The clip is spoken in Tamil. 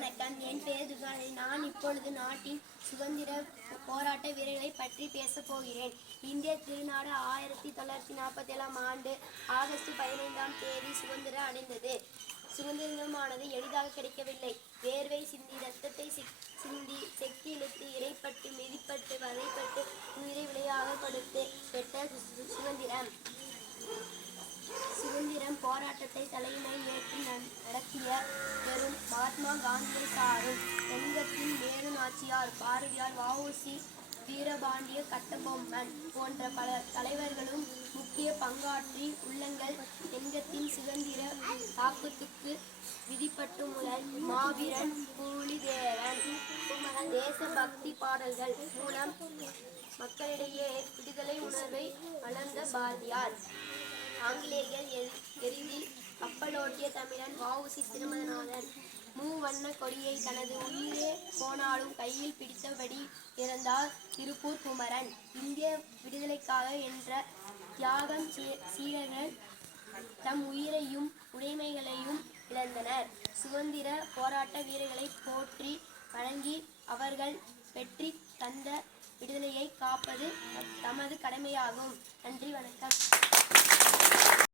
வணக்கம் என் பெயர் துர்கானி நான் இப்பொழுது நாட்டின் சுதந்திர போராட்ட வீரர்களை பற்றி பேசப் போகிறேன். இந்திய திருநாடு ஆயிரத்தி தொள்ளாயிரத்தி நாற்பத்தி ஏழாம் ஆண்டு ஆகஸ்ட் பதினைந்தாம் தேதி சுதந்திரம் அடைந்தது. சுதந்திரமானது எளிதாக கிடைக்கவில்லை. வேர்வை சிந்தி ரத்தத்தை சிந்தி செக்கி இழுத்து இறைப்பட்டு மிதிப்பட்டு வதைப்பட்டு உயிரை விலையாக கொடுத்து பெற்ற சுதந்திரம். சுதந்திரம் போராட்டத்தை தலைமை ஏற்று நடத்திய பெரும் மகாத்மா காந்தி சாரும் எங்கத்தின் மேலும் நாச்சியார் பாரதியார் வஉசி வீரபாண்டிய கட்டபொம்மன் போன்ற பல தலைவர்களும் முக்கிய பங்காற்றி உள்ளங்கள் எங்கத்தின் சுதந்திர தாக்கத்துக்கு விதிப்பட்டு முதல் மாவீரன் பூலிதேவன் தேசபக்தி பாடல்கள் மூலம் மக்களிடையே விடுதலை உணர்வை வளர்ந்த பாரதியார். ஆங்கிலேயர்கள் எரி- ஓட்டிய கப்பலோட்டிய தமிழன் வஉசி திருமணநாதன் மூவண்ண கொடியை தனது உயிரே போனாலும் கையில் பிடித்தபடி இறந்தார் திருப்பூர் குமரன். இந்திய விடுதலைக்காக என்ற தியாகம் சீரர்கள் தம் உயிரையும் உடைமைகளையும் இழந்தனர். சுதந்திர போராட்ட வீரர்களை போற்றி வணங்கி அவர்கள் பெற்றி தந்த விடுதலையை காப்பது தமது கடமையாகும். நன்றி வணக்கம்.